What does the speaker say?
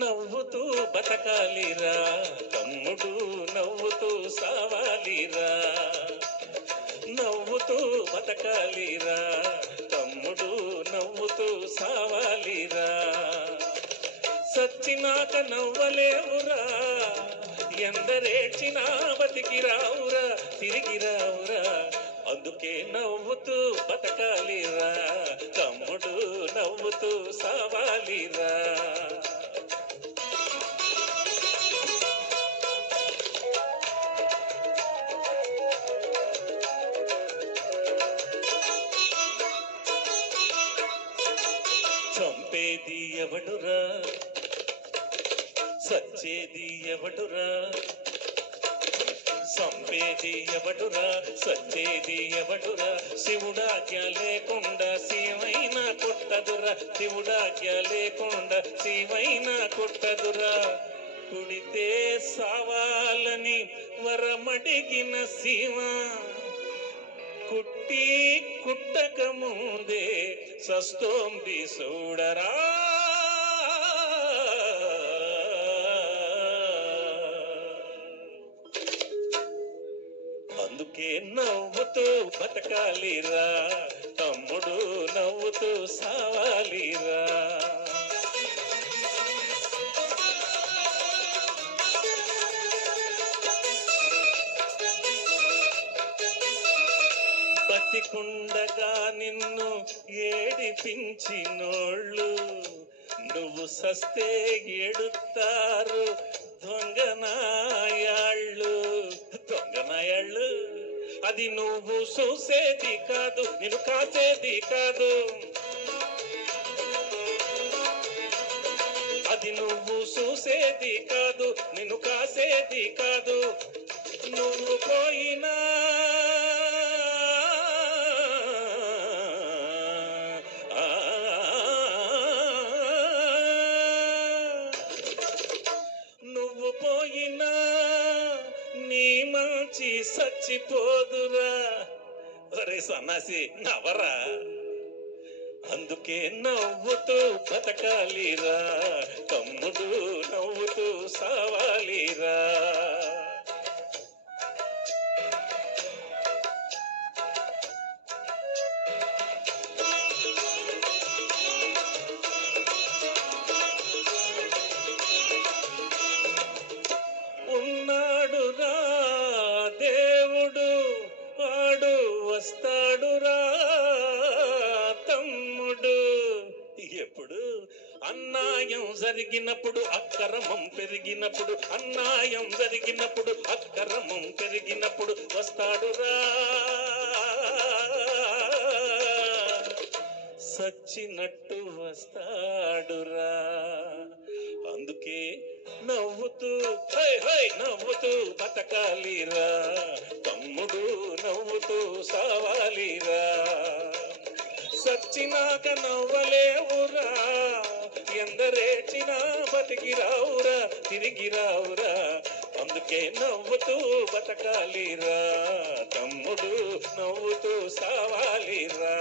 నవ్వుతూ బతకాలిరా తమ్ముడు, నవ్వుతూ సావాలిరా. నవ్వుతూ బతకాలిరా తమ్ముడు, నవ్వుతూ సావాలిరా. సచ్చినాక నవ్వలేవురా, ఎందరేడ్చినా బతికి రావురా, తిరిగి రావురా. అందుకే నవ్వుతూ బతకాలిరా తమ్ముడు, నవ్వుతూ సావాలిరా. చంపేది ఎవడురా, సచ్చేది ఎవడురా. చంపేది ఎవడురా, సచ్చేది ఎవడురా. శివుడాజ్ఞ లేకుండా శివైనా కొట్టదురా, శివుడాజ్ఞ లేకుండా శివైనా కొట్టదురా. కుడితే సావాలని వరమడిగిన శివ, కుట్టి కుట్టక ముందే సస్తోంది చూడరా. అందుకే నవ్వుతూ బతకాలిరా తమ్ముడు, నవ్వుతూ సావాలిరా. బతికుండగా నిన్ను ఏడిపించినోళ్ళు, నువ్వు సస్తే ఏడుతారు దొంగనాయాళ్ళు. దొంగనాయాళ్ళు అది నువ్వు చూసేది కాదు, నిన్ను కాసేది కాదు. అది నువ్వు చూసేది కాదు, నిన్ను కాసేది కాదు. నువ్వు పోయినా నువ్వు పోయినా నీ మంచి సచ్చిపోదురా. ఒరే సన్నాసి నవరా. అందుకే నవ్వుతూ బతకాలిరా తమ్ముడు, నవ్వుతూ సావాలిరా. ఉన్నాడురా దేవుడు, వాడు వస్తాడురా తమ్ముడు. ఎప్పుడు అన్యాయం జరిగినప్పుడు, అక్రమం పెరిగినప్పుడు, అన్యాయం జరిగినప్పుడు, అక్రమం పెరిగినప్పుడు వస్తాడురా. సచ్చినట్టు వస్తాడురా. అందుకే నవ్వుతూ నవ్వుతూ బతకాలిరా తమ్ముడు, నవ్వుతూ సావాలిరా. సచ్చినాక నవ్వలేవురా, ఎందరేచినా బతికి రావురా, తిరిగి రావురా. అందుకే నవ్వుతూ బతకాలిరా తమ్ముడు, నవ్వుతూ సావాలిరా.